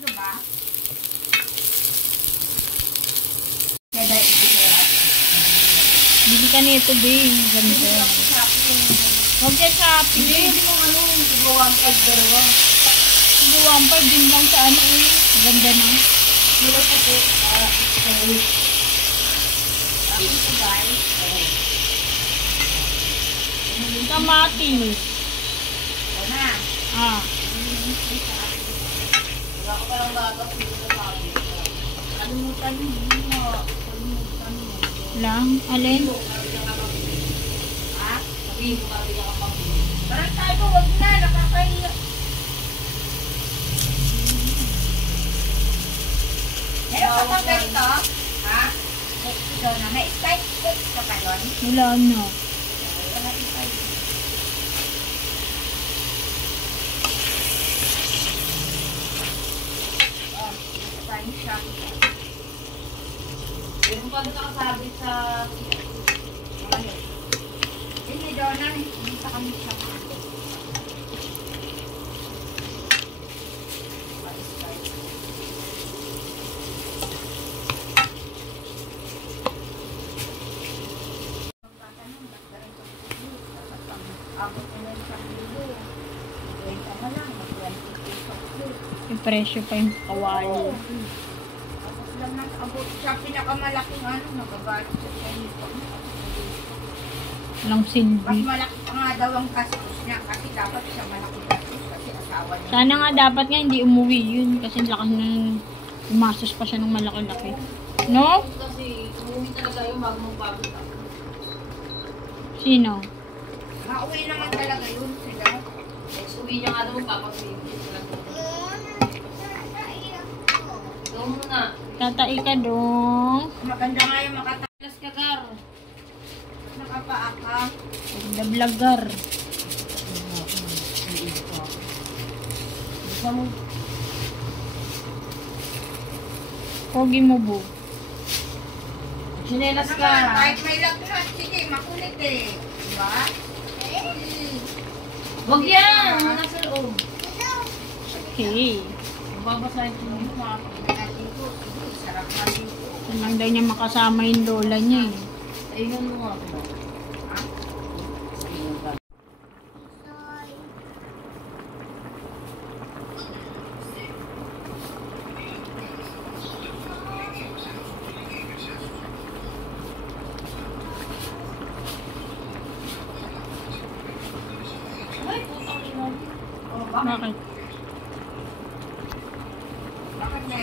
Ano ba? Bili ka nito, babe. Ganda. Huwag ka shopping. Hindi mo ano, siguro 1.5 dalawa. Siguro 1.5 din lang sa ano eh. Ganda na. Mula po po. Ito guys. Kamatis. Ito na. Ah. Wala ko palang gatas. Kalimutan mo. Kalimutan mo. Lang. Alin? Ha? Sabihin mo kabila ka pang parang tayo, wag na. Nakakahiya. Meron ka pang ganito? Ha? Ito na. May Sprite cake ka pa doon? Wala na. Wala Sprite. Oh, Sprite shop. Meron pa doon nakasabi sa ano? Hindi doon na. Hindi sa kami shop. Yung presyo pa yung kawali. Tapos lang ng abot siya pinakamalaking ano, nagagalit sa Chinese. Walang Mas silbi. malaki pa nga daw ang gastos niya kasi dapat siya malaki gastos kasi asawa niya. Sana nga dapat nga hindi umuwi yun. Kasi lakas ng umasos pa siya ng malaki-laki. No? Kasi umuwi talaga yung bago magpapit ako. Sino? Mauwi naman talaga yun sila. Next uwi niya nga daw magpapaswim. Ikaw muna. Tatai ka dong. Maganda nga yung makatalas Alas ka, Gar. nakapaa ka. The vlogger. Pogi mo, bu. Sinelas Ano ka. naman, kahit may lagnat, sige, makulit eh. Diba? Huwag yan. Nasa loob. Okay. Babasahin ko Ano mga pagkakaligo, sige, sarap na dito. Saan lang daw niya makasama yung lola niya eh. Ayun mo nga. Ha? Ay, putang ina. Oh, bakit? Bakit? Bakit na